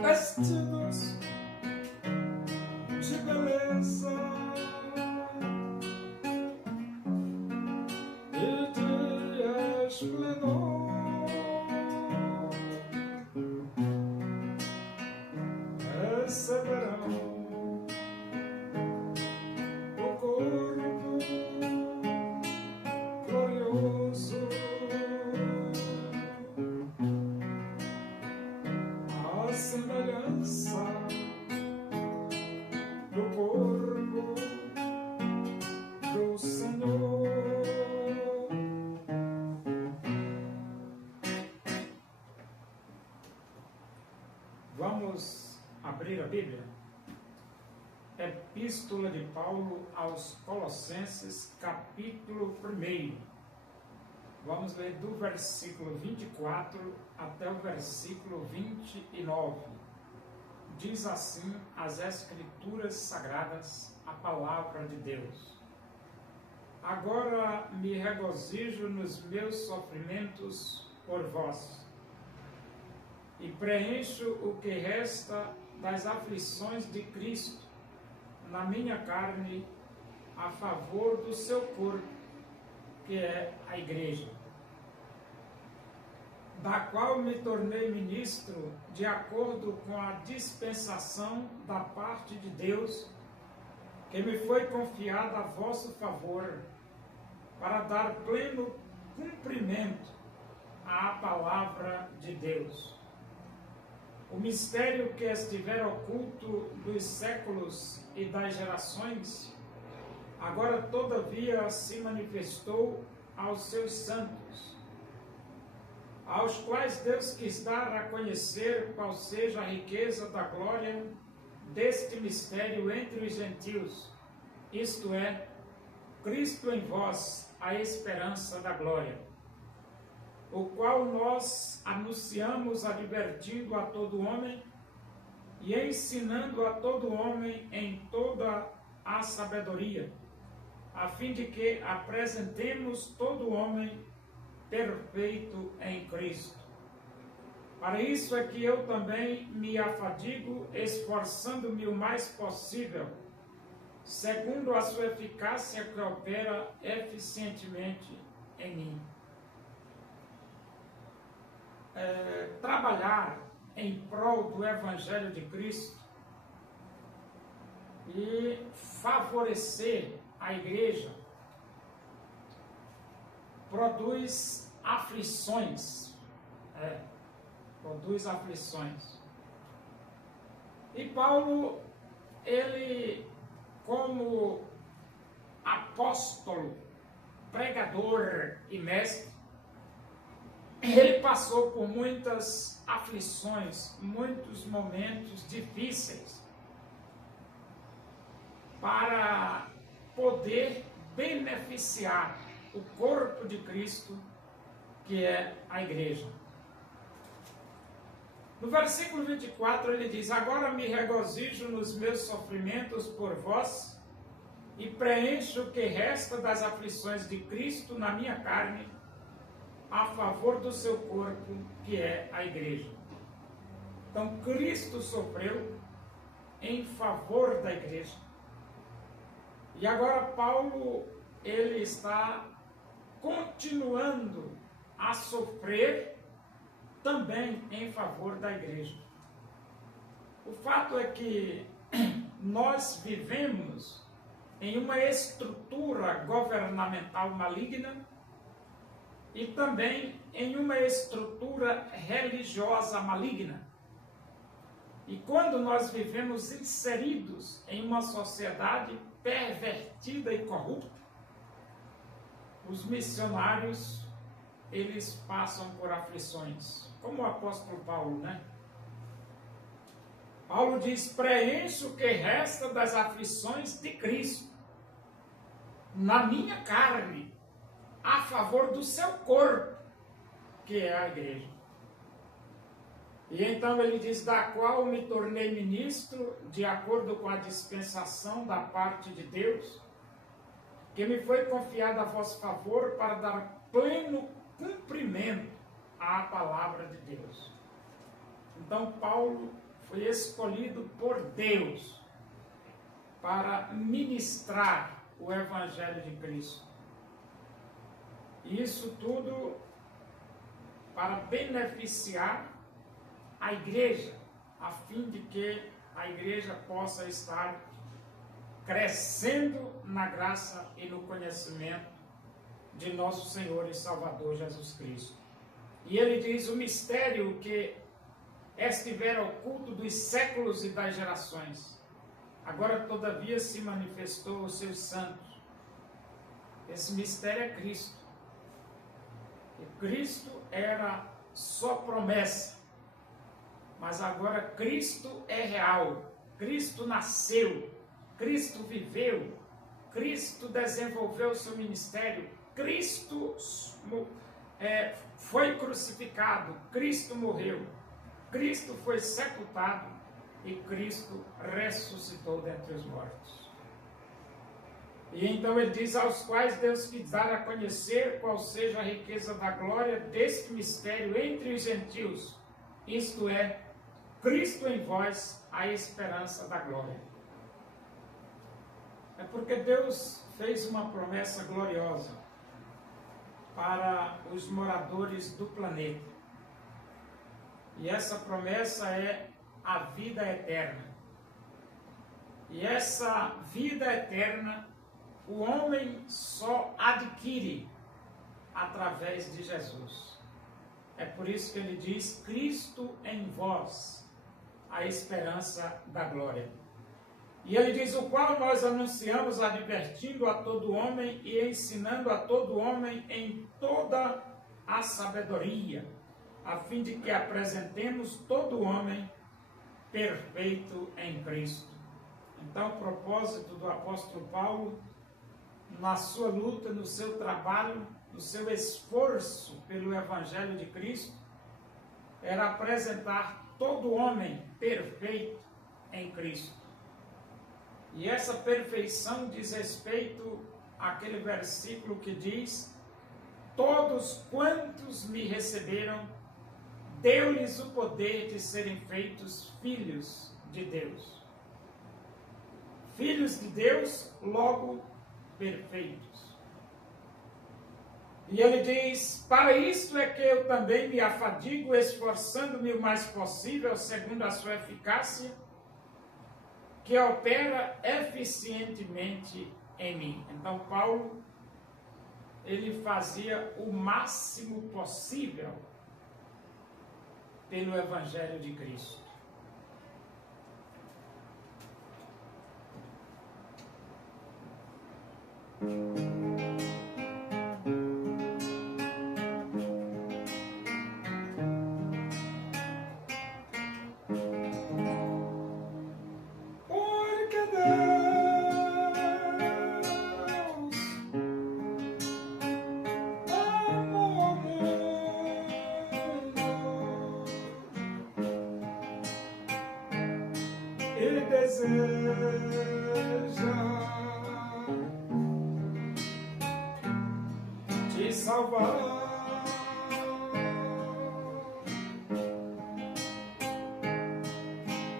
vestidos de beleza e de esplendor, receberão o corpo glorioso, a semelhança do corpo do Senhor. Vamos abrir a Bíblia? Epístola de Paulo aos Colossenses, capítulo 1. Vamos ler do versículo 24 até o versículo 29. Diz assim as Escrituras Sagradas, a palavra de Deus. Agora me regozijo nos meus sofrimentos por vós, e preencho o que resta das aflições de Cristo na minha carne, a favor do seu corpo, que é a igreja, da qual me tornei ministro de acordo com a dispensação da parte de Deus, que me foi confiada a vosso favor, para dar pleno cumprimento à palavra de Deus. O mistério que estiver oculto dos séculos e das gerações, agora todavia se manifestou aos seus santos, aos quais Deus quis dar a conhecer qual seja a riqueza da glória deste mistério entre os gentios, isto é, Cristo em vós, a esperança da glória, o qual nós anunciamos advertindo a todo homem e ensinando a todo homem em toda a sabedoria, a fim de que apresentemos todo homem perfeito em Cristo. Para isso é que eu também me afadigo, esforçando-me o mais possível, segundo a sua eficácia que opera eficientemente em mim. Trabalhar em prol do Evangelho de Cristo e favorecer a igreja produz aflições. Produz aflições. E Paulo, ele, como apóstolo, pregador e mestre, ele passou por muitas aflições, muitos momentos difíceis, para poder beneficiar o corpo de Cristo, que é a igreja. No versículo 24 ele diz: agora me regozijo nos meus sofrimentos por vós, e preencho o que resta das aflições de Cristo na minha carne, a favor do seu corpo, que é a igreja. Então, Cristo sofreu em favor da igreja. E agora Paulo, ele está continuando a sofrer também em favor da igreja. O fato é que nós vivemos em uma estrutura governamental maligna e também em uma estrutura religiosa maligna. E quando nós vivemos inseridos em uma sociedade pervertida e corrupta, os missionários, eles passam por aflições, como o apóstolo Paulo, né? Paulo diz: preencho o que resta das aflições de Cristo na minha carne, a favor do seu corpo, que é a igreja. E então ele diz: da qual me tornei ministro, de acordo com a dispensação da parte de Deus, que me foi confiada a vosso favor, para dar pleno cumprimento à palavra de Deus. Então Paulo foi escolhido por Deus para ministrar o Evangelho de Cristo. Isso tudo para beneficiar a igreja, a fim de que a igreja possa estar crescendo na graça e no conhecimento de nosso Senhor e Salvador Jesus Cristo. E ele diz: o mistério que estivera oculto dos séculos e das gerações, agora todavia se manifestou aos seus santos. Esse mistério é Cristo. E Cristo era só promessa, mas agora Cristo é real. Cristo nasceu, Cristo viveu, Cristo desenvolveu o seu ministério, Cristo foi crucificado, Cristo morreu, Cristo foi sepultado e Cristo ressuscitou dentre os mortos. E então ele diz: aos quais Deus quis dar a conhecer qual seja a riqueza da glória deste mistério entre os gentios, isto é, Cristo em vós, a esperança da glória. É porque Deus fez uma promessa gloriosa para os moradores do planeta. E essa promessa é a vida eterna. E essa vida eterna o homem só adquire através de Jesus. É por isso que ele diz: Cristo em vós, a esperança da glória. E ele diz: o qual nós anunciamos, advertindo a todo homem e ensinando a todo homem em toda a sabedoria, a fim de que apresentemos todo homem perfeito em Cristo. Então, o propósito do apóstolo Paulo, na sua luta, no seu trabalho, no seu esforço pelo Evangelho de Cristo, era apresentar todo homem perfeito em Cristo. E essa perfeição diz respeito àquele versículo que diz: todos quantos me receberam, deu-lhes o poder de serem feitos filhos de Deus. Filhos de Deus, logo perfeitos. E ele diz: para isto é que eu também me afadigo, esforçando-me o mais possível, segundo a sua eficácia, que opera eficientemente em mim. Então Paulo, ele fazia o máximo possível pelo Evangelho de Cristo. Porque Deus amou o mundo e deseja te salvar.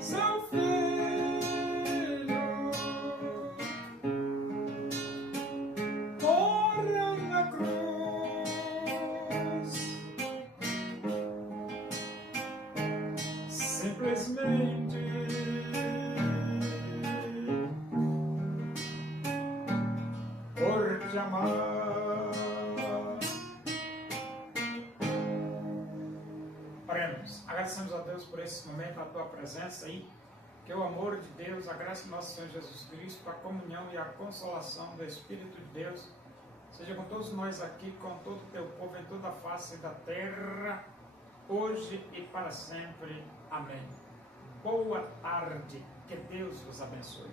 Seu filho morreu na cruz, simplesmente por te amar. Oremos. Agradecemos a Deus por esse momento, a tua presença aí, que o amor de Deus, a graça do nosso Senhor Jesus Cristo, a comunhão e a consolação do Espírito de Deus seja com todos nós aqui, com todo o teu povo em toda a face da terra, hoje e para sempre. Amém. Boa tarde. Que Deus vos abençoe.